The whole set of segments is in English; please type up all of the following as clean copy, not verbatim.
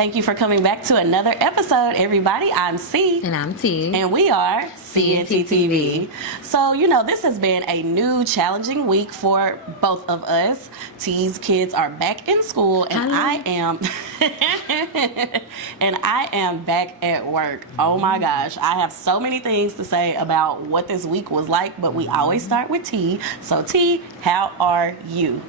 Thank you for coming back to another episode, everybody. I'm C. And I'm T. And we are CNT TV. So, you know, this has been a new challenging week for both of us. T's kids are back in school, and I am back at work. Oh my gosh, I have so many things to say about what this week was like, but we always start with T. So T, how are you?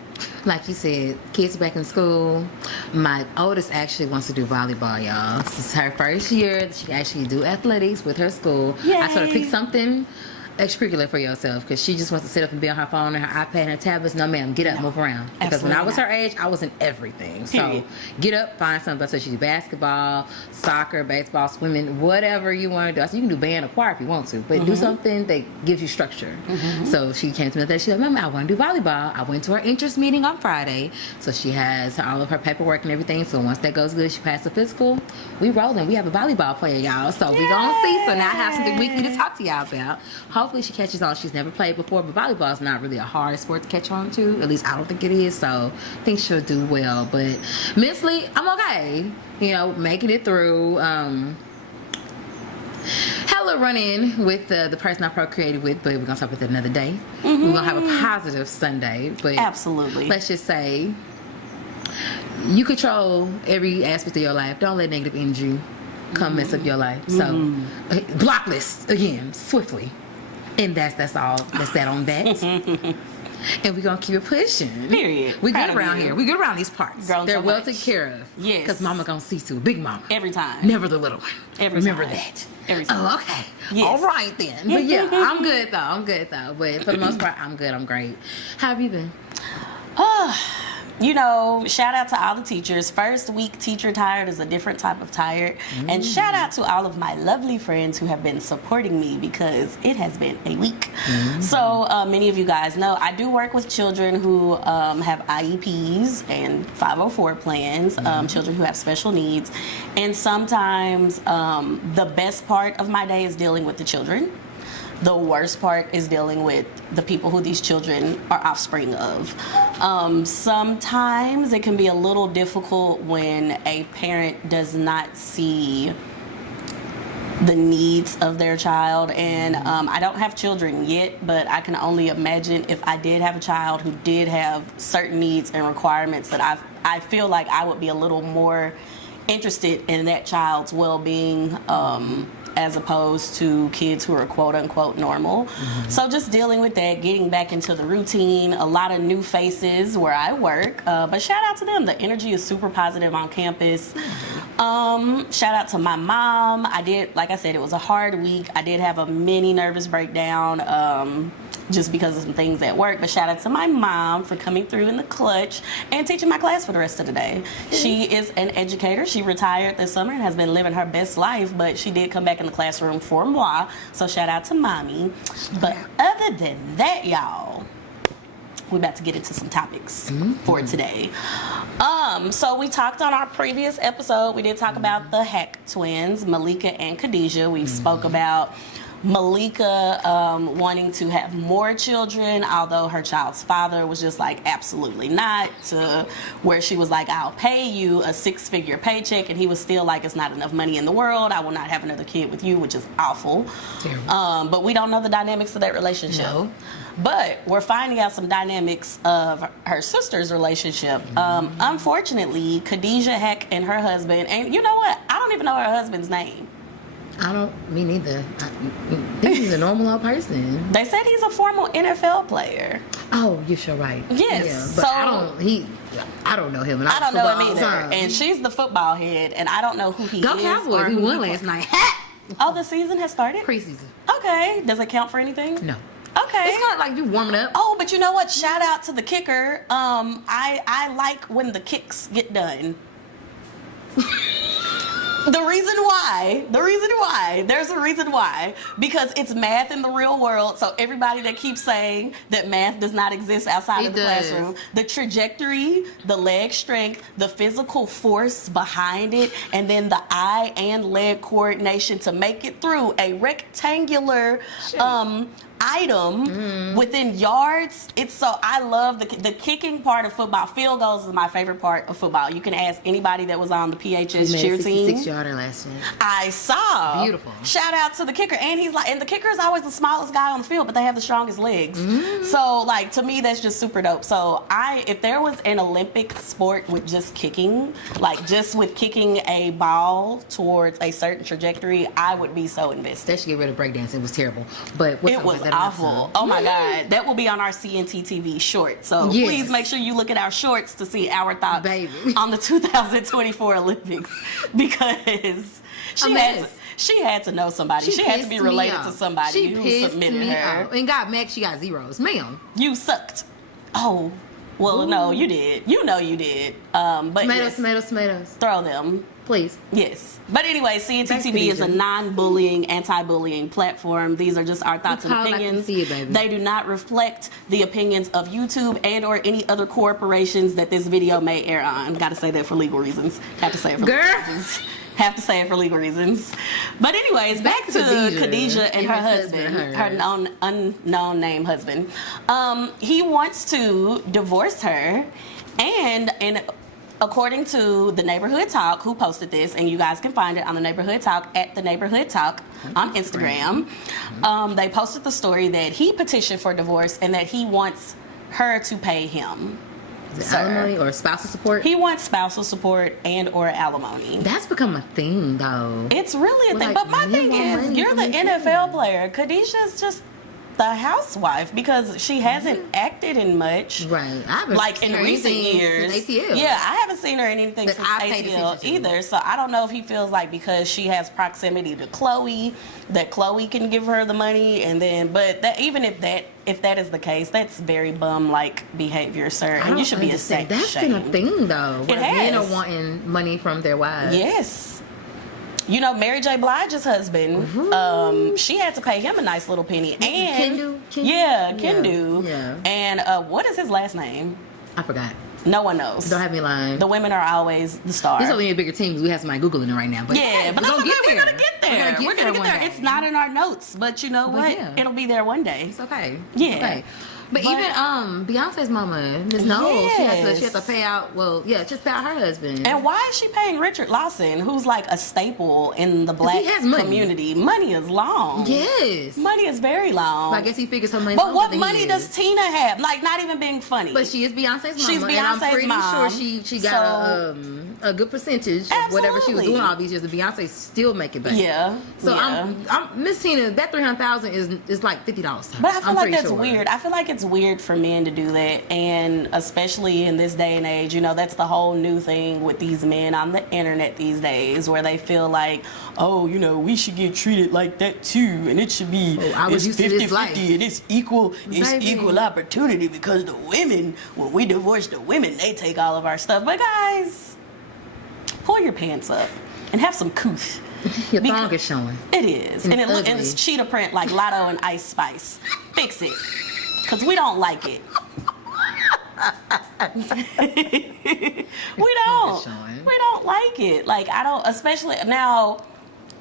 Like you said, kids are back in school. My oldest actually wants to do volleyball, y'all. This is her first year that she can actually do athletics with her school. Yay. I told her pick something extracurricular for yourself because she just wants to sit up and be on her phone and her iPad and her tablets. No, ma'am, get up, move around. Because when I was her age, I was in everything. Period. So get up, find something. So she do basketball, soccer, baseball, swimming, whatever you want to do. So you can do band or choir if you want to, but do something that gives you structure. So she came to me that she's like, Mama, I want to do volleyball. I went to her interest meeting on Friday. So she has all of her paperwork and everything. So once that goes good, she passed the physical. We rolling. We have a volleyball player, y'all. So we gonna see. So now I have something weekly to talk to y'all about. Hopefully she catches on. She's never played before, but volleyball is not really a hard sport to catch on to. At least I don't think it is. So I think she'll do well. But mentally, I'm okay. You know, making it through. Hella run-in with the person I procreated with, but we're gonna talk about that another day. We're gonna have a positive Sunday, but Absolutely. let's just say you control every aspect of your life. Don't let negative energy come mess up your life. So block list again swiftly, and that's all. That's that on that. And we're gonna keep it pushing. Period. We Proud good of around you. here. We good around these parts. Grown They're so well much. taken care of. Yes. Because Mama gonna see to every Mama. Every time. Never the little one. Every Remember time. that. Every time. Oh, okay. Yes. All right then. But yeah, I'm good though. But for the most part, I'm good. I'm great. How have you been? You know, shout out to all the teachers. First week teacher tired is a different type of tired. And shout out to all of my lovely friends who have been supporting me because it has been a week. So many of you guys know I do work with children who have IEPs and 504 plans, children who have special needs. And sometimes the best part of my day is dealing with the children. The worst part is dealing with the people who these children are offspring of. Sometimes it can be a little difficult when a parent does not see the needs of their child. And I don't have children yet, but I can only imagine if I did have a child who did have certain needs and requirements that I feel like I would be a little more interested in that child's well-being as opposed to kids who are quote unquote normal. So just dealing with that, getting back into the routine, a lot of new faces where I work, but shout out to them. The energy is super positive on campus. Shout out to my mom. Like I said, it was a hard week. I did have a mini nervous breakdown just because of some things at work, but shout out to my mom for coming through in the clutch and teaching my class for the rest of the day. She is an educator. She retired this summer and has been living her best life, but she did come back in the classroom for moi, so shout out to mommy. But other than that, y'all, we're about to get into some topics for today. So we talked on our previous episode, we did talk about the Haqq twins, Malika and Khadijah. We spoke about Malika wanting to have more children, although her child's father was just like, absolutely not, to where she was like, I'll pay you a 6-figure paycheck, and he was still like, it's not enough money in the world, I will not have another kid with you, which is awful. But we don't know the dynamics of that relationship. No. But we're finding out some dynamics of her sister's relationship. Unfortunately, Khadijah Haqq and her husband, and you know what, I don't even know her husband's name. Me neither. He's a normal old person. They said he's a former NFL player. Oh, you're sure right. Yes. Yeah, but I don't know him. And I don't know him either. And she's the football head, and I don't know who he is. Go Cowboys. We won last night. Oh, the season has started? Preseason. Okay. Does it count for anything? No. Okay. It's kind of like you warming up. Oh, but you know what? Shout out to the kicker. I like when the kicks get done. There's a reason why, because it's math in the real world. So everybody that keeps saying that math does not exist outside of the classroom, the trajectory, the leg strength, the physical force behind it, and then the eye and leg coordination to make it through a rectangular item within yards. It's so I love the kicking part of football. Field goals is my favorite part of football. You can ask anybody that was on the PHS cheer team. 66-yarder last night. I saw. Beautiful. Shout out to the kicker, and the kicker is always the smallest guy on the field, but they have the strongest legs. So like to me, that's just super dope. So if there was an Olympic sport with just kicking, like just with kicking a ball towards a certain trajectory, I would be so invested. They should get rid of breakdancing. It was terrible, but it was awful. Oh my God, that will be on our CNT TV short. So please make sure you look at our shorts to see our thoughts on the 2024 Olympics, because she had to know somebody. She had to be related to somebody who submitted her. And got Max, she got zeros. Ma'am, you sucked. Oh, well, no, you did. You know you did. But tomatoes. Throw them. Please. Yes. But anyway, CNT TV is a non-bullying, anti-bullying platform. These are just our thoughts and opinions. They do not reflect the opinions of YouTube and or any other corporations that this video may air on. Got to say that for legal reasons. Have to say it for legal reasons. Have to say it for legal reasons. But anyways, back to Khadijah and her husband, her unknown name husband. He wants to divorce her, and according to the Neighborhood Talk, who posted this, and you guys can find it on the Neighborhood Talk at the Neighborhood Talk on Instagram. They posted the story that he petitioned for divorce and that he wants her to pay him. Alimony or spousal support? He wants spousal support and or alimony. That's become a thing, though. It's really a thing. But my thing is, you're the NFL player. Khadijah's just the housewife because she hasn't acted in much. Right. Like in recent years. ATL. Yeah, I haven't seen her in anything since ATL either. So I don't know if he feels like because she has proximity to Chloe, that Chloe can give her the money, and then even if that is the case, that's very bum-like behavior, sir. And you should be ashamed. That's been a thing, though. It has. Men are wanting money from their wives. Yes. You know, Mary J. Blige's husband, she had to pay him a nice little penny. And Kendu? Yeah, Kendu. Yeah. And what is his last name? I forgot. No one knows. Don't have me lying. The women are always the star. This is only a bigger team because we have somebody Googling it right now. But yeah, but that's okay. We're going to get there. We're going to get there. It's not in our notes, but you know what? Yeah. It'll be there one day. It's okay. Yeah. Okay. But even Beyonce's mama, Miss Knowles, she has to pay out. Well, just pay out her husband. And why is she paying Richard Lawson, who's like a staple in the black community? Money is long. Yes, money is very long. But I guess he figures her money. But what money does Tina have? Like, not even being funny. But she is Beyonce's mama. She's Beyonce's and I'm pretty mom. Sure she got a good percentage of whatever she was doing all these years. And Beyonce still make it back. Yeah. So I'm Miss Tina. That $300,000 is like $50. But I feel like that's weird. I feel like it's weird for men to do that, and especially in this day and age, you know, that's the whole new thing with these men on the internet these days, where they feel like, oh, you know, we should get treated like that too, and it should be it's 50-50 and it's equal opportunity, because the women, when we divorce the women, they take all of our stuff. But guys, pull your pants up and have some couth. Your thong is showing. It is, and it's cheetah print like Lotto and Ice Spice. Fix it. Because we don't like it. We don't like it. Like, I don't, especially now.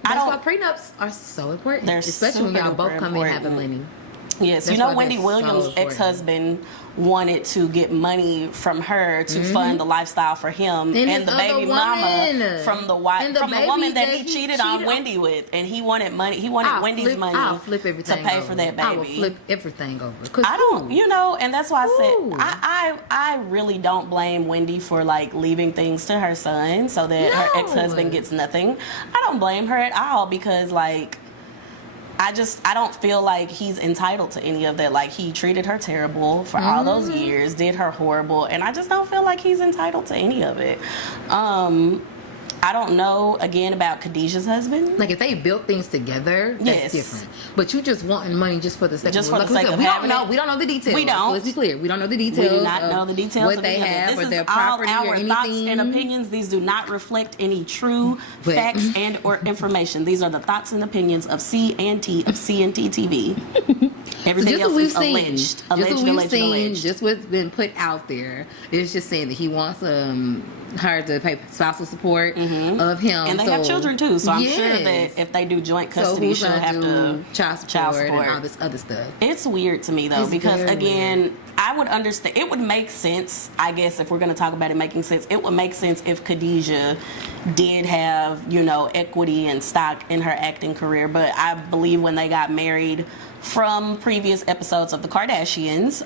That's why prenups are so important. They're especially when y'all both come in having money. Yes, you know, Wendy Williams' ex-husband wanted to get money from her to fund the lifestyle for him and the baby mama from the woman that he cheated on Wendy with, and he wanted money. He wanted Wendy's money. I'll flip everything to pay for that baby. I will flip everything over. I don't, you know, and that's why I said I really don't blame Wendy for like leaving things to her son so that her ex-husband gets nothing. I don't blame her at all, because like, I don't feel like he's entitled to any of that. Like, he treated her terrible for all those years, did her horrible, and I just don't feel like he's entitled to any of it. I don't know, again, about Khadijah's husband. Like, if they built things together, that's different. But you just wanting money just for the sake of having it. We don't know the details. We don't. So let's be clear. We don't know the details. We do not know the details what of they have or their property or anything. This is all our thoughts and opinions. These do not reflect any true facts and or information. These are the thoughts and opinions of CNT TV. Everything else is alleged. Just what's been put out there. It's just saying that he wants her to pay spousal support of him. And they have children too, so I'm sure Yes. that if they do joint So custody, who's she'll gonna have to do child support and all this other stuff? It's weird to me though, It's because very again, weird. I would understand. It would make sense, I guess, if we're going to talk about it making sense. It would make sense if Khadijah did have, equity and stock in her acting career. But I believe when they got married, from previous episodes of the Kardashians,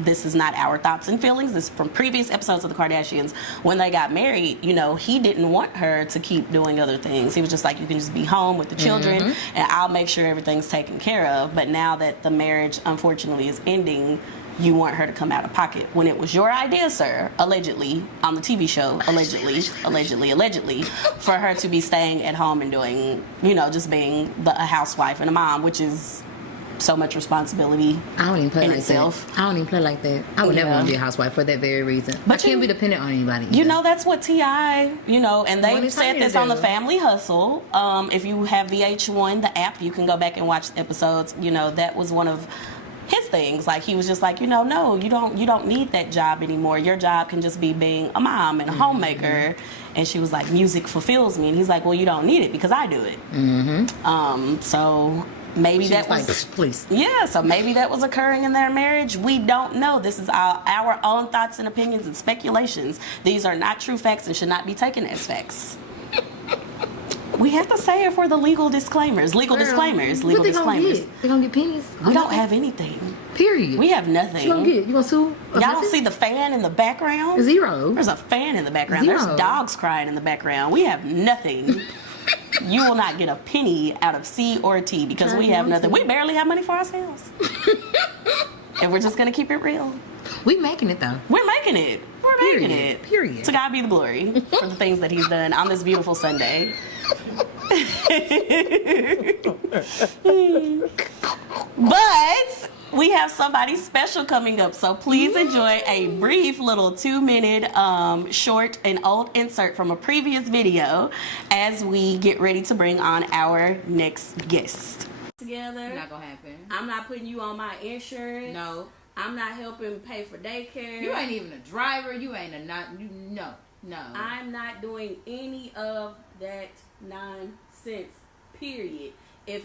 this is not our thoughts and feelings. This is from previous episodes of the Kardashians. When they got married, he didn't want her to keep doing other things. He was just like, you can just be home with the children and I'll make sure everything's taken care of. But now that the marriage, unfortunately, is ending, you want her to come out of pocket when it was your idea, sir, allegedly, on the TV show, allegedly, for her to be staying at home and doing, just being a housewife and a mom, which is so much responsibility. I don't even play in like itself. that. I don't even play like that. I would never Yeah. want to be a housewife for that very reason. But I can't be dependent on anybody. That's what T.I., and What they is said Tanya this on the do? Family Hustle. If you have VH1, the app, you can go back and watch the episodes. That was one of his things. Like, he was just like, no, you don't need that job anymore. Your job can just be being a mom and a homemaker. And she was like, music fulfills me. And he's like, well, you don't need it because I do it. So maybe She that was was like, please. Yeah, so maybe that was occurring in their marriage. We don't know. This is our own thoughts and opinions and speculations. These are not true facts and should not be taken as facts. We have to say it for the legal disclaimers. Legal disclaimers. What they gonna disclaimers. get? They gonna get pennies? We don't have anything. Period. We have nothing. You gonna get? You gonna sue? Y'all don't see the fan in the background? Zero. There's a fan in the background. Zero. There's dogs crying in the background. We have nothing. You will not get a penny out of C or T because we have nothing. We barely have money for ourselves. And we're just going to keep it real. We making it though. We're making it. We're making Period. it. Period. To God be the glory for the things that he's done on this beautiful Sunday. But we have somebody special coming up, so please enjoy a brief little 2-minute short and old insert from a previous video as we get ready to bring on our next guest. Together. Not gonna happen. I'm not putting you on my insurance. No. I'm not helping pay for daycare. You ain't even a driver. You ain't a no. I'm not doing any of that nonsense. Period. If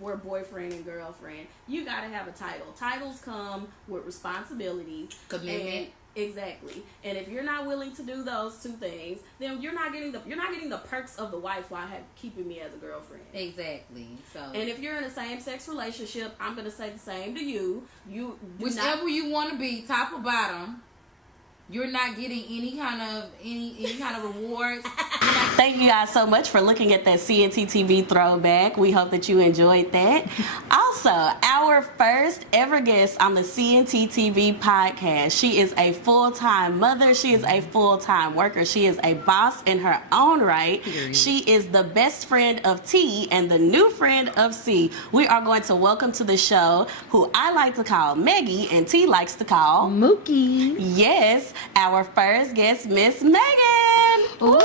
we're boyfriend and girlfriend, you gotta have a title. Titles come with responsibilities, commitment. Exactly. And if you're not willing to do those two things, then you're not getting the perks of the wife while keeping me as a girlfriend. Exactly. So. And if you're in a same-sex relationship, I'm gonna say the same to you. Whichever you want to be, top or bottom, you're not getting any kind of rewards. Thank you guys so much for looking at that CNT TV throwback. We hope that you enjoyed that. Also, our first ever guest on the CNT TV podcast. She is a full-time mother. She is a full-time worker. She is a boss in her own right. Period. She is the best friend of T and the new friend of C. We are going to welcome to the show who I like to call Meggie and T likes to call Mookie. Yes, our first guest, Miss Megan. Ooh.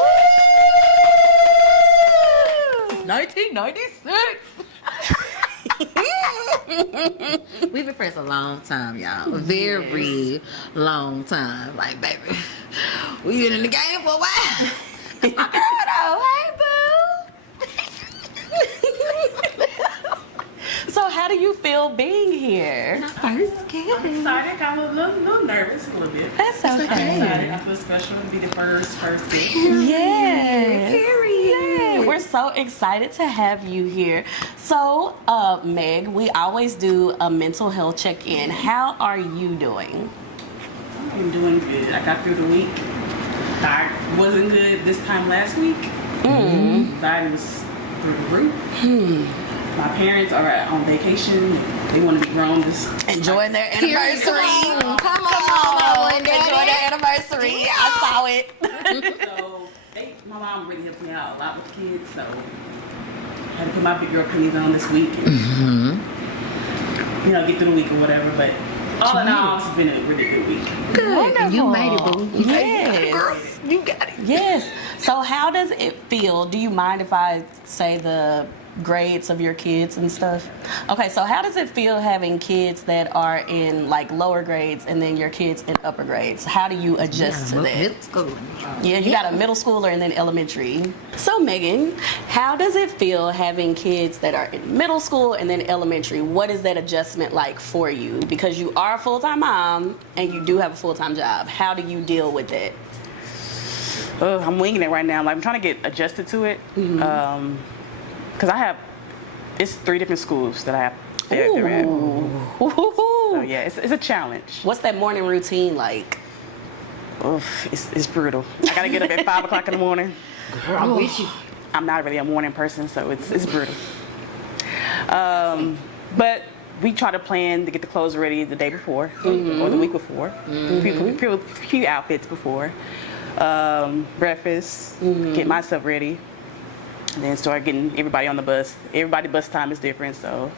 1996. We've been friends a long time, y'all. A very long time. Like, baby, we've been in the game for a while. That's my girl, though. Hey, boo. So how do you feel being here? I'm scared. Excited, I'm a little nervous a little bit. That's I'm okay. excited. I feel special to be the first guest. Yes. Period. Yeah, we're so excited to have you here. So, Meg, we always do a mental health check-in. How are you doing? I'm doing good. I got through the week. I wasn't good this time last week. Anxiety was through the roof. My parents are on vacation. They want to be grown. Enjoy their anniversary. Come on. Enjoy their anniversary. I saw it. So my mom really helped me out a lot with the kids. So I had to put my big girl panties on this week and get through the week or whatever. But all in all, it's been a really good week. Good. And you made it, boo. You made it, girl. Yes. You got it. Yes. So how does it feel? Do you mind if I say the grades of your kids and stuff? Okay, so how does it feel having kids that are in like lower grades and then your kids in upper grades? How do you adjust to that? Middle school. Yeah, you got a middle schooler and then elementary. So Megan, how does it feel having kids that are in middle school and then elementary? What is that adjustment like for you? Because you are a full-time mom and you do have a full-time job. How do you deal with it? I'm winging it right now. Like, I'm trying to get adjusted to it. Because it's 3 different schools that I have. They're at. So yeah, it's a challenge. What's that morning routine like? It's brutal. I gotta get up at 5 o'clock in the morning. Girl, I'm with you. I'm not really a morning person, so it's brutal. But we try to plan to get the clothes ready the day before or the week before. Few outfits before. Breakfast, get myself ready, and then start getting everybody on the bus. Everybody's bus time is different, so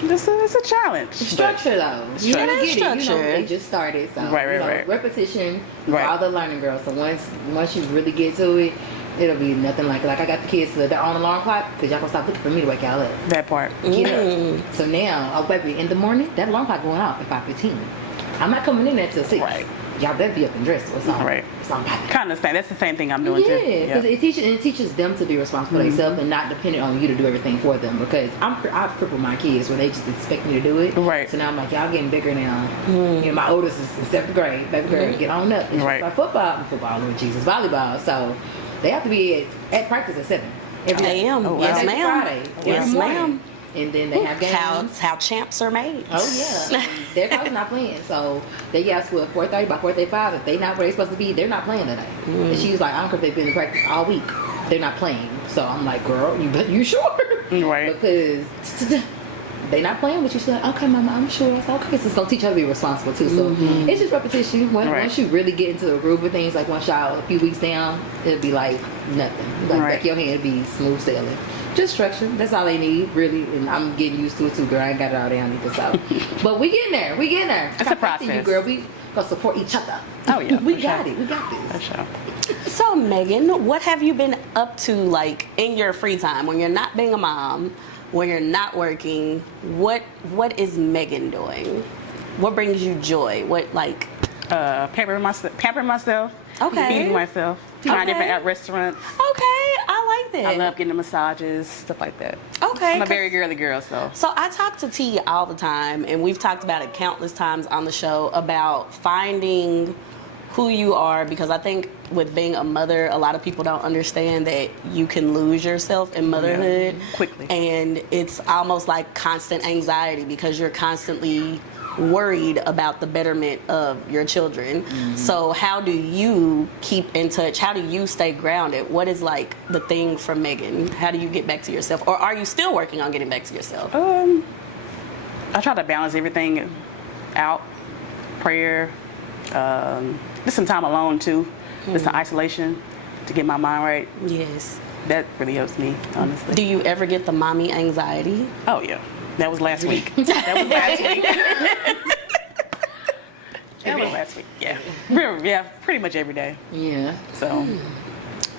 it's a challenge. Structure though. You gotta get it. You know, they just started, so right. repetition for all the learning girls. So once you really get to it, it'll be nothing like I got the kids so they're on alarm clock because y'all gonna stop looking for me to wake y'all up. That part. Get up. So now, oh baby, in the morning that alarm clock going off at 5:15. I'm not coming in there till 6. Right. Y'all better be up and dressed or something. Right. Something. Kind of that's the same thing I'm doing too. Yeah, because it teaches them to be responsible for themselves and not dependent on you to do everything for them. Because I've crippled my kids where they just expect me to do it. Right. So now I'm like, y'all getting bigger now. You know, my oldest is in 7th grade. Baby girl, get on up. And right. Like football, Lord Jesus, volleyball. So they have to be at practice at 7 every day. Oh, wow. Yes, ma'am. Friday. Yes, Every morning. ma'am. And then they have games. How champs are made. Oh yeah, their coach not playing, so they got school at 4:30. By 4:35, if they not where they supposed to be, they're not playing today. And she was like, I don't care if they've been in practice all week, they're not playing. So I'm like, girl, you sure? Right. Because they not playing with you. She's like, okay, mama, I'm sure. It's okay. So it's gonna teach her to be responsible too. So it's just repetition. Once you really get into the groove of things, like once y'all a few weeks down, it'll be like nothing. Like back your hand, it'll be smooth sailing. Just structure. That's all they need, really. And I'm getting used to it too, girl. I ain't got it all down either. So, but we getting there. It's a process. You, girl. We gonna support each other. Oh yeah. We got it. We got this. For sure. So Megan, what have you been up to like in your free time when you're not being a mom, when you're not working? What is Megan doing? What brings you joy? What like? Pampering myself. Okay. Feeding myself. Trying different restaurants. Okay, I like that. I love getting the massages, stuff like that. Okay. I'm a very girly girl, so. So I talk to T all the time, and we've talked about it countless times on the show about finding who you are, because I think with being a mother, a lot of people don't understand that you can lose yourself in motherhood quickly. And it's almost like constant anxiety because you're constantly worried about the betterment of your children. So how do you keep in touch? How do you stay grounded? What is like the thing from Megan? How do you get back to yourself? Or are you still working on getting back to yourself? I try to balance everything out. Prayer, just some time alone too. Just some isolation to get my mind right. Yes. That really helps me, honestly. Do you ever get the mommy anxiety? Oh yeah. That was last week. That was last week. Yeah. Yeah, pretty much every day. Yeah. So.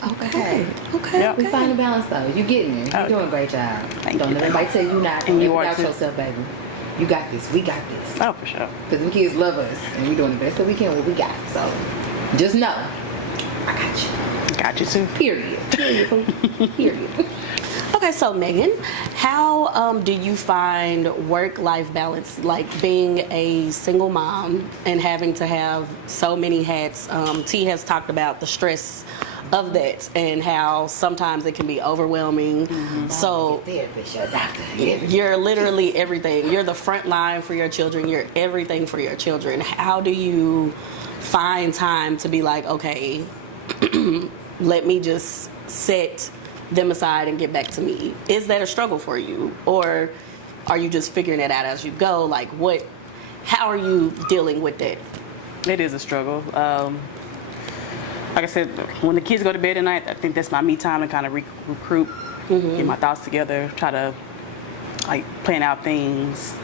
Okay. Yep. We find a balance though. You getting there. You're doing a great job. Thank Don't you. let anybody tell you not. And you Don't are doubt too. yourself, baby. You got this. We got this. Oh, for sure. Because them kids love us, and we're doing the best that we can with what we got. So just know, I got you. Got you too. Period. Period. Okay, so Megan, how do you find work-life balance, like being a single mom and having to have so many hats? T has talked about the stress of that and how sometimes it can be overwhelming. So you're literally everything. You're the front line for your children. You're everything for your children. How do you find time to be like, okay, let me just set them aside and get back to me? Is that a struggle for you, or are you just figuring it out as you go? Like, how are you dealing with that? It is a struggle. Like I said, when the kids go to bed at night, I think that's my me time to kind of recruit, get my thoughts together, try to like plan out things.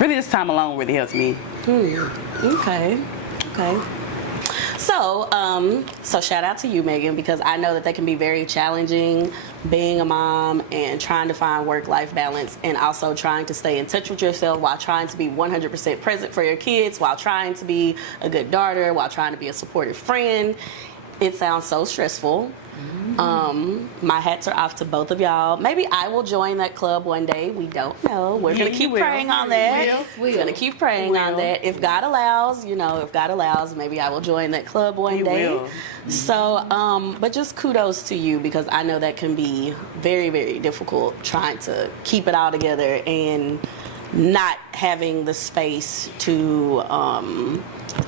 Really, this time alone really helps me. Okay. So shout out to you, Megan, because I know that they can be very challenging being a mom and trying to find work-life balance, and also trying to stay in touch with yourself while trying to be 100% present for your kids, while trying to be a good daughter, while trying to be a supportive friend. It sounds so stressful. My hats are off to both of y'all. Maybe I will join that club one day. We don't know. We're going to keep praying on that. We're going to keep praying on that. If God allows, if God allows, maybe I will join that club one day. So, but just kudos to you, because I know that can be very, very difficult trying to keep it all together and not having the space to,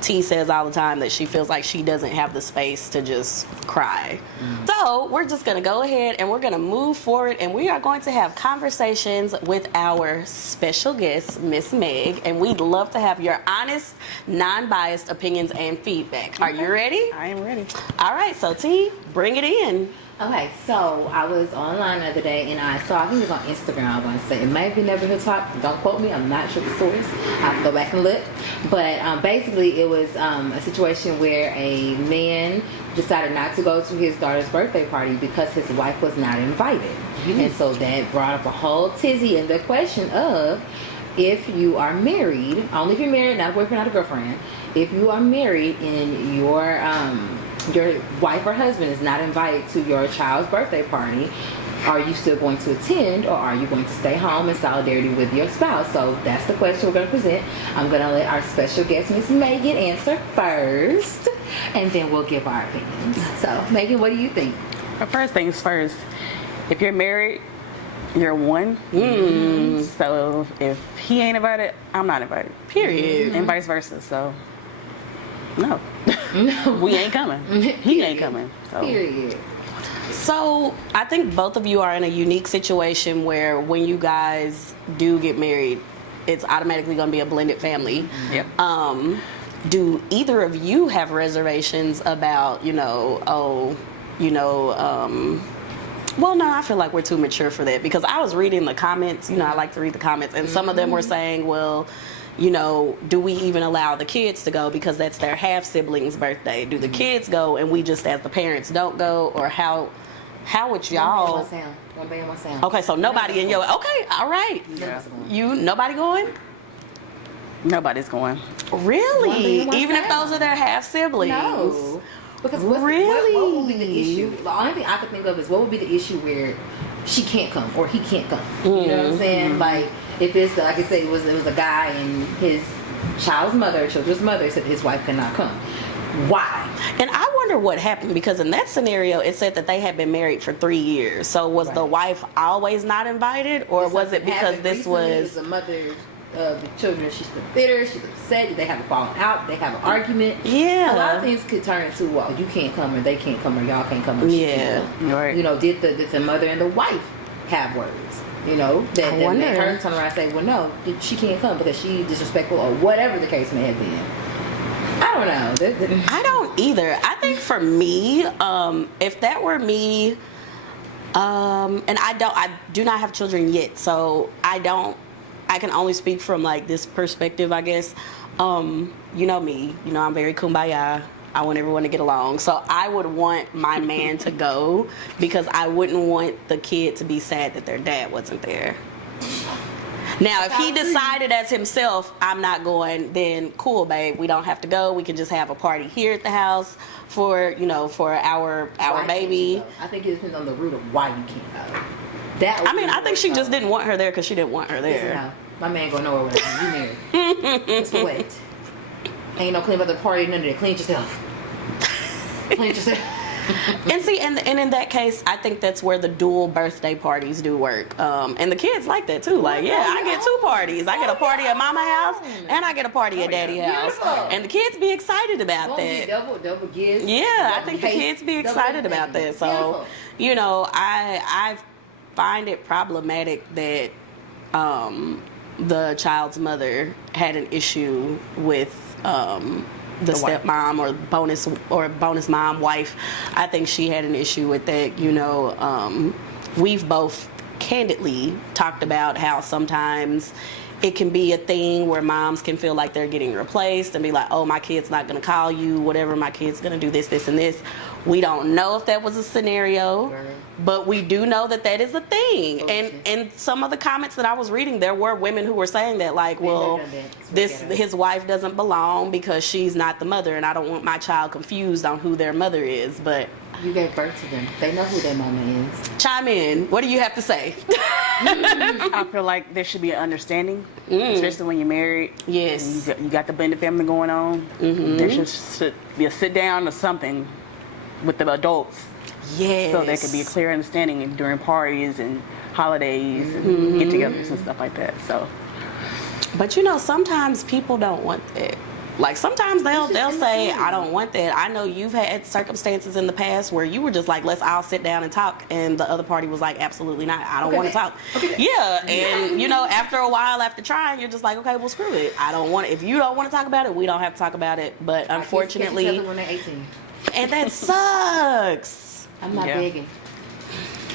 T says all the time that she feels like she doesn't have the space to just cry. So we're just going to go ahead and we're going to move forward, and we are going to have conversations with our special guest, Miss Meg, and we'd love to have your honest, non-biased opinions and feedback. Are you ready? I am ready. All right, so T, bring it in. Okay, so I was online the other day and I saw, I think it was on Instagram, I want to say. It might be Neighborhood Talk. Don't quote me. I'm not sure the source. I have to go back and look. But basically it was a situation where a man decided not to go to his daughter's birthday party because his wife was not invited. And so that brought up a whole tizzy in the question of, if you are married, only if you're married, not a boyfriend, not a girlfriend, if you are married and your wife or husband is not invited to your child's birthday party, are you still going to attend, or are you going to stay home in solidarity with your spouse? So that's the question we're going to present. I'm going to let our special guest, Miss Megan, answer first, and then we'll give our opinions. So, Megan, what do you think? Well, first things first, if you're married, you're one. So if he ain't invited, I'm not invited. Period. And vice versa. So, no. We ain't coming. He ain't coming. So. Period. So I think both of you are in a unique situation where when you guys do get married, it's automatically going to be a blended family. Yep. Do either of you have reservations about, well, no, I feel like we're too mature for that, because I was reading the comments, I like to read the comments, and some of them were saying, well, do we even allow the kids to go because that's their half sibling's birthday? Do the kids go and we just as the parents don't go? Or how would y'all? One band, one sound. Okay, so nobody in your, okay, all right. Yeah. Nobody going? Nobody's going. Really? One band, one Even if sound. those are their half siblings? No. Because what would be the issue? The only thing I could think of is, what would be the issue where she can't come or he can't come? You know what I'm saying? Like, if it's, like I said, it was a guy and his children's mother said his wife cannot come. Why? And I wonder what happened, because in that scenario, it said that they had been married for 3 years. So was the wife always not invited, or was it because this was the mother of the children? She's bitter. She's upset. They have a falling out. They have an argument. Yeah. A lot of things could turn into, well, you can't come, or they can't come, or y'all can't come, or she Yeah. can't come. Right. Did the mother and the wife have words? That made her turn around and say, well, no, she can't come because she's disrespectful, or whatever the case may have been. I don't know. I don't either. I think for me, if that were me, and I do not have children yet, so I can only speak from like this perspective, I guess. You know me, I'm very kumbaya. I want everyone to get along. So I would want my man to go, because I wouldn't want the kid to be sad that their dad wasn't there. Now, if he decided as himself, I'm not going, then cool, babe. We don't have to go. We can just have a party here at the house for our baby. I think it depends on the root of why you can't go. I think she just didn't want her there because she didn't want her there. Listen, my man go nowhere without you. You married. It's what? Ain't no clean about the party, none of that. Clean yourself. Clean yourself. And see, and in that case, I think that's where the dual birthday parties do work. And the kids like that too. Like, yeah, I get 2 parties. I get a party at mama house, and I get a party at daddy house. Beautiful. And the kids be excited about that. Double gifts. Yeah, I think the kids be excited about that. So, I find it problematic that the child's mother had an issue with the stepmom or bonus mom wife. I think she had an issue with that. We've both candidly talked about how sometimes it can be a thing where moms can feel like they're getting replaced and be like, oh, my kid's not going to call you, whatever, my kid's going to do this, and this. We don't know if that was a scenario, but we do know that that is a thing. And some of the comments that I was reading, there were women who were saying that, like, well, his wife doesn't belong because she's not the mother, and I don't want my child confused on who their mother is. But you gave birth to them. They know who their mama is. Chime in. What do you have to say? I feel like there should be an understanding, especially when you're married. Yes. You got the blended family going on. There should be a sit down or something with the adults. Yes. So there could be a clear understanding during parties and holidays and get-togethers and stuff like that. So. But sometimes people don't want that. Like, sometimes they'll say, I don't want that. I know you've had circumstances in the past where you were just like, let's all sit down and talk, and the other party was like, absolutely not. I don't want to talk. Yeah, and after a while, after trying, you're just like, okay, well, screw it. I don't want it. If you don't want to talk about it, we don't have to talk about it. But unfortunately, Kids get each other when they're 18. And that sucks. I'm not begging.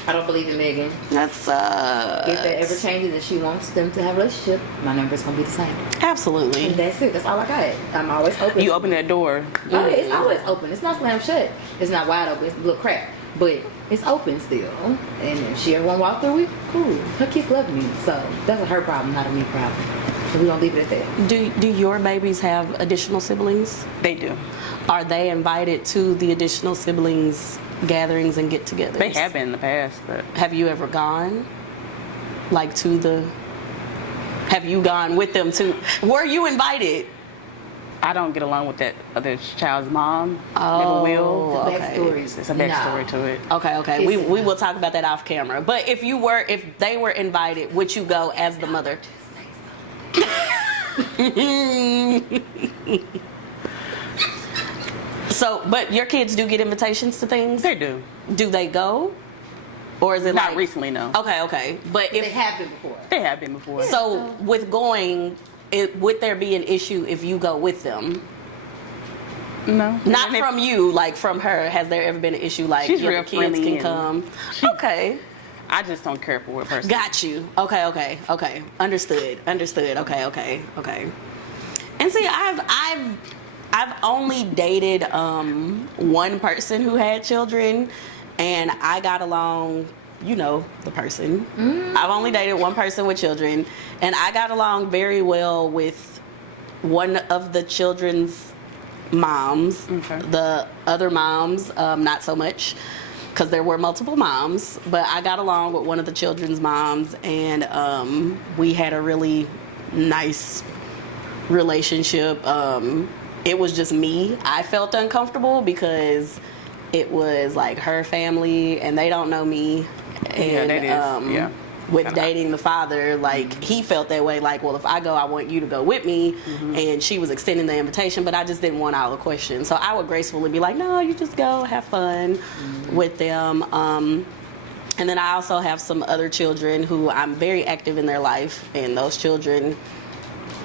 I don't believe in begging. That sucks. If that ever changes and she wants them to have a relationship, my number's gonna be the same. Absolutely. And that's it. That's all I got. I'm always open. You open that door. Oh, it's always open. It's not slammed shut. It's not wide open. It's a little crack, but it's open still. And if she ever want to walk through it, cool. Her kids love me, so that's her problem, not a me problem. So we gonna leave it at that. Do your babies have additional siblings? They do. Are they invited to the additional siblings gatherings and get-togethers? They have been in the past, but have you ever gone, like, to the? Have you gone with them to? Were you invited? I don't get along with that other child's mom. Oh, never will. Backstory. It's a backstory to it. Okay. We will talk about that off camera. But if they were invited, would you go as the mother? So, but your kids do get invitations to things? They do. Do they go? Or is it not like, recently, no. Okay. But if they have been before. They have been before. So with going, would there be an issue if you go with them? No. Not from you, like from her. Has there ever been an issue like She's the real kids friendly can come? Okay. I just don't care for it personally. Got you. Okay. Understood. Okay. And see, I've only dated one person who had children, and I got along, the person. I've only dated one person with children, and I got along very well with one of the children's moms. Okay. The other moms, not so much, because there were multiple moms, but I got along with one of the children's moms, and we had a really nice relationship. It was just me. I felt uncomfortable because it was like her family, and they don't know me. And with dating the father, like he felt that way. Like, well, if I go, I want you to go with me. And she was extending the invitation, but I just didn't want all the questions. So I would gracefully be like, no, you just go, have fun with them. And then I also have some other children who I'm very active in their life, and those children,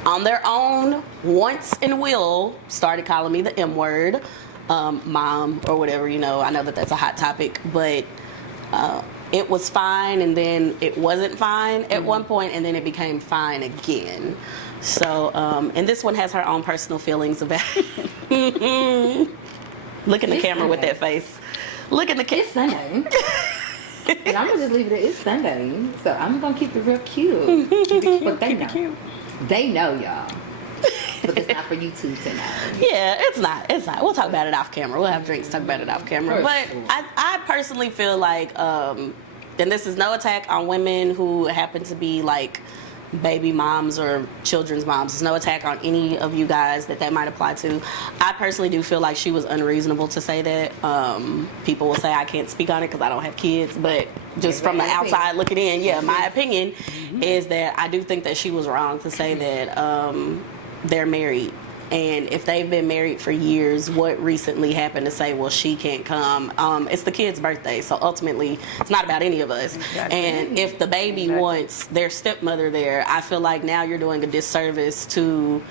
on their own, once and will, started calling me the M word, mom, or whatever, I know that that's a hot topic, but it was fine, and then it wasn't fine at one point, and then it became fine again. So, and this one has her own personal feelings about it. Look in the camera with that face. Look in the camera. It's Sunday. And I'm going to just leave it at it's Sunday. So I'm going to keep it real cute. But they know. They know, y'all. But it's not for YouTube to know. Yeah, it's not. We'll talk about it off camera. We'll have drinks, talk about it off camera. But I personally feel like, and this is no attack on women who happen to be like baby moms or children's moms. There's no attack on any of you guys that might apply to. I personally do feel like she was unreasonable to say that. People will say I can't speak on it because I don't have kids, but just from the outside looking in, my opinion is that I do think that she was wrong to say that they're married. And if they've been married for years, what recently happened to say, well, she can't come? It's the kid's birthday, so ultimately, it's not about any of us. And if the baby wants their stepmother there, I feel like now you're doing a disservice to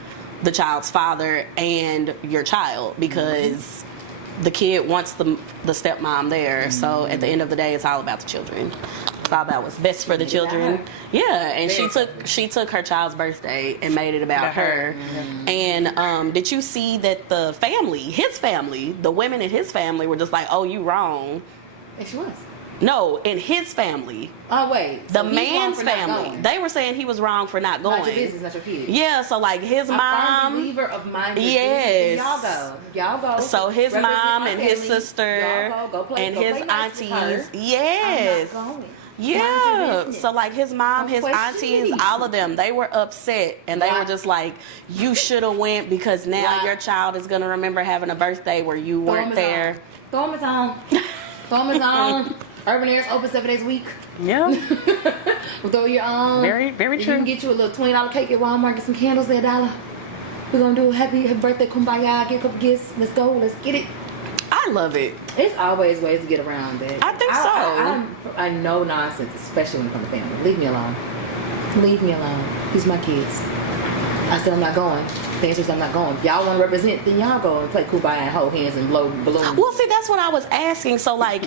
the child's father and your child, because the kid wants the stepmom there. So at the end of the day, it's all about the children. It's all about what's best for the children. Yeah, and she took her child's birthday and made it about her. And did you see that the family, his family, the women in his family were just like, "Oh, you wrong." And she was. No, in his family. Oh wait, The man's family. They were saying he was wrong for not going. Mind your business, not your kid. Yeah, so like his mom. I'm a believer of mind your Yes. business. Y'all go. So his Represent mom my and his family. sister Y'all go play, and go his play nice with her. aunties. Yes. I'm not going. Mind Yeah. your business. So like his mom, Don't his question aunties, me. all of them, they were upset and they were Right. just like, "You should have went because now Right. your child is gonna remember having a birthday where you weren't there." Throw them on. Throw them on. Urban Air's open 7 days a week. Yeah. Throw your own. Very, very You true. can get you a little $20 cake at Walmart. Get some candles at $1. We're gonna do a happy birthday kumbaya. Get a couple gifts. Let's go. Let's get it. I love it. It's always ways to get around that. I think so. I know nonsense, especially when it comes to family. Leave me alone. Leave me alone. These are my kids. I said I'm not going. The answer is I'm not going. If y'all want to represent, then y'all go and play kumbaya and hold hands and blow balloons. Well, see, that's what I was asking. So, like,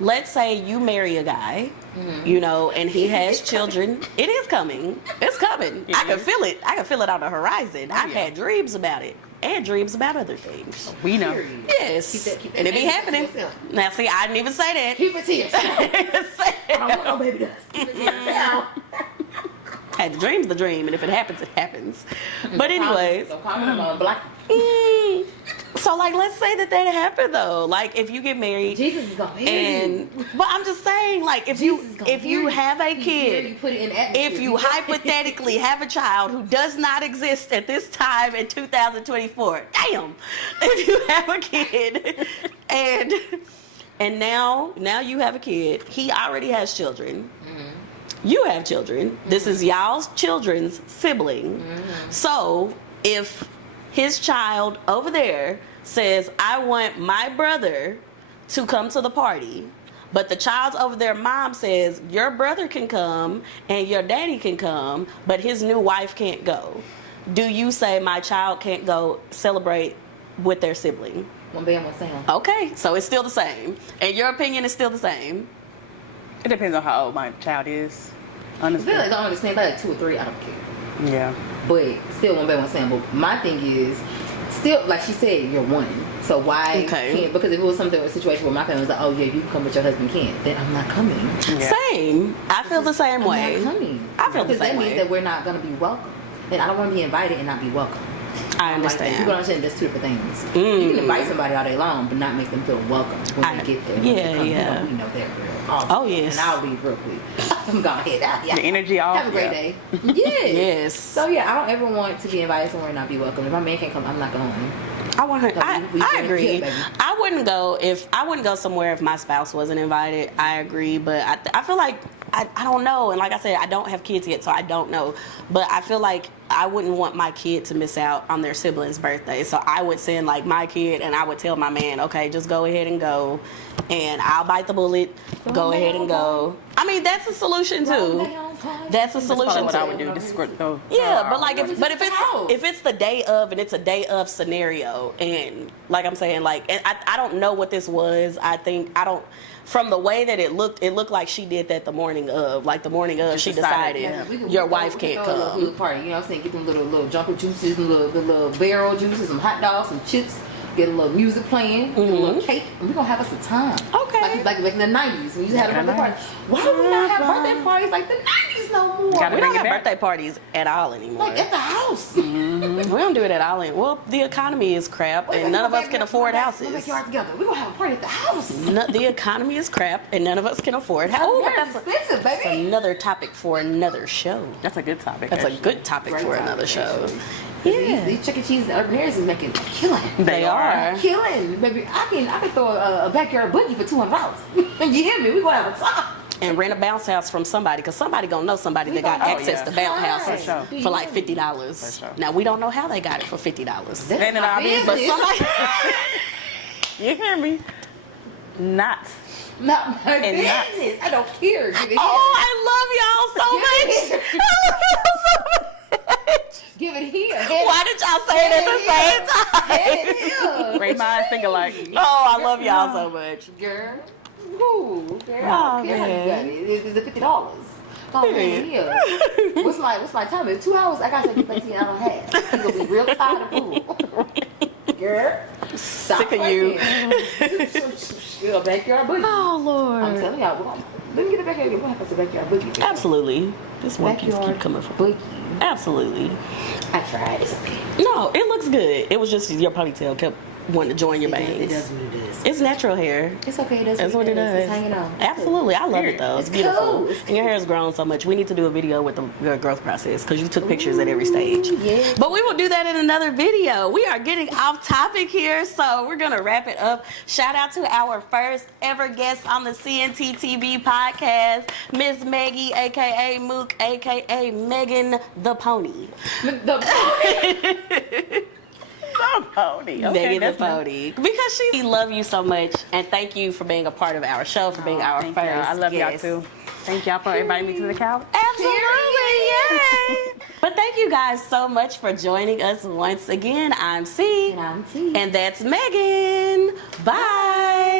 let's say you marry a guy, you know, and he has children. It is coming. It's coming. I can feel it. I can feel it on the horizon. I've had dreams about it and dreams about other things. We know. Period. Yes, Keep that and it be baby to happening. yourself. Now, see, I didn't even say that. Keep it to yourself. I don't want no baby dust. Keep it to yourself. Hey, the dream's the dream, and if it happens, it happens. But anyways, Don't call me no black. so like, let's say that happened though. Like, if you get married, Jesus is gonna hear you. but I'm just saying, like, if Jesus is gonna you hear you. have a He's here, kid, you put it in atmosphere. if you hypothetically have a child who does not exist at this time in 2024, damn, if you have a kid and now you have a kid, he already has children. You have children. This is y'all's children's sibling. So if his child over there says, "I want my brother to come to the party," but the child's over there mom says, "Your brother can come and your daddy can come, but his new wife can't go," do you say my child can't go celebrate with their sibling? One band, one sound. Okay, so it's still the same. And your opinion is still the same. It depends on how old my child is. I Honestly. feel like I understand like 2 or 3. I don't care. Yeah. But still, one band, one sound. But my thing is, still, like she said, you're one. So why can't? Because if it was something, a situation where my family was like, "Oh yeah, you can come, but your husband can't," then I'm not coming. Yeah. Same. I feel the same way. I'm not coming. I feel the because same that way. means that we're not gonna be welcome. And I don't want to be invited and not be welcome. I Like, understand. people don't understand that's 2 different things. You can invite somebody all day long, but not make them feel welcome when they get there. When they come, yeah. You know, we know that real. Oh, yes. And I'll leave real quick. I'm gonna head out. Yeah. The energy off. Have a great Yeah. day. Yes. Yes. So yeah, I don't ever want to be invited somewhere and not be welcome. If my man can't come, I'm not going. I want her. I we agree. good, baby. I wouldn't go somewhere if my spouse wasn't invited. I agree, but I feel like I don't know. And like I said, I don't have kids yet, so I don't know. But I feel like I wouldn't want my kid to miss out on their sibling's birthday. So I would send like my kid, and I would tell my man, "Okay, just go ahead and go, and I'll bite the bullet. Go ahead and go." I mean, that's a solution too. That's a That's solution probably what too. I would do. Yeah, but like What is if this house? it's the day of and it's a day of scenario, and like I'm saying, like, and I don't know what this was. From the way that it looked like she did that the morning of. Like the morning of, Just she decided, decided yeah. your wife can't throw a little come. hood party. You know what I'm saying? Get them little jumper juices, the little barrel juices, some hot dogs, some chips. Get a little music playing, get a little cake, and we're gonna have us a time. Okay. Like in the 90s, we used to have a birthday party. Why do we not have birthday parties like the 90s no more? Gotta We bring don't have it back. birthday parties at all anymore. Like at the house. We don't do it at all. Well, the economy is crap, and none of us can afford houses. We're together. We're gonna have a party at the house. The economy is crap, and none of us can afford houses. Oh, but That's expensive, that's baby. another topic for another show. That's a good topic. That's a actually. good topic Great for topic, another show. actually. Yeah, These chicken cheese and urban areas is making killing. they are. Killing, baby. I can throw a backyard boogie for $200. You hear me? We gonna have a time. And rent a bounce house from somebody, because somebody gonna know somebody that got gonna- access yeah. to bounce houses For sure. for like $50. For sure. Now we don't know how they got it for $50. That's Ain't it my obvious? But business. somebody, You hear me? Not. Not my And not- business. I don't care. Give it here. oh, I love y'all so much. I love y'all so much. Give it here. Why did y'all say it at the same time? Give it here. Great minds think alike. Oh, I love y'all so much. Girl. Ooh, girl, Oh, I don't care how you man. got it. It's $50. Oh man, yeah. What's my time? In 2 hours, I gotta take the 18 out of half. You're gonna be real tired of food. Girl, stop Sick of you. You're a backyard boogie. Oh, Lord. I'm telling y'all, let me get a backyard. We're gonna have to backyard boogie. Absolutely. This one piece Backyard keep coming from. boogie. Absolutely. I tried. It's okay. No, it looks good. It was just your ponytail kept wanting to join your It bangs. does what it does. It's natural hair. It's okay. It does That's what it does. It's hanging on. Absolutely. I love it though. It's It's beautiful. cool. It's And your hair has grown so much. We need to do a video with your growth process because you took pictures at every stage. Yeah. But we will do that in another video. We are getting off topic here, so we're going to wrap it up. Shout out to our first ever guest on the CNT TV podcast, Miss Maggie, a.k.a. Mook, a.k.a. Megan the Pony. The pony. The pony. Okay, Megan the that's nice. Pony. Because she love you so much, and thank you for being a part of our show, for being our Thank first y'all. I love guest. y'all too. Thank y'all for inviting me to the couch. Absolutely, yay! But thank you guys so much for joining us once again. I'm C. And I'm T. And that's Megan. Bye.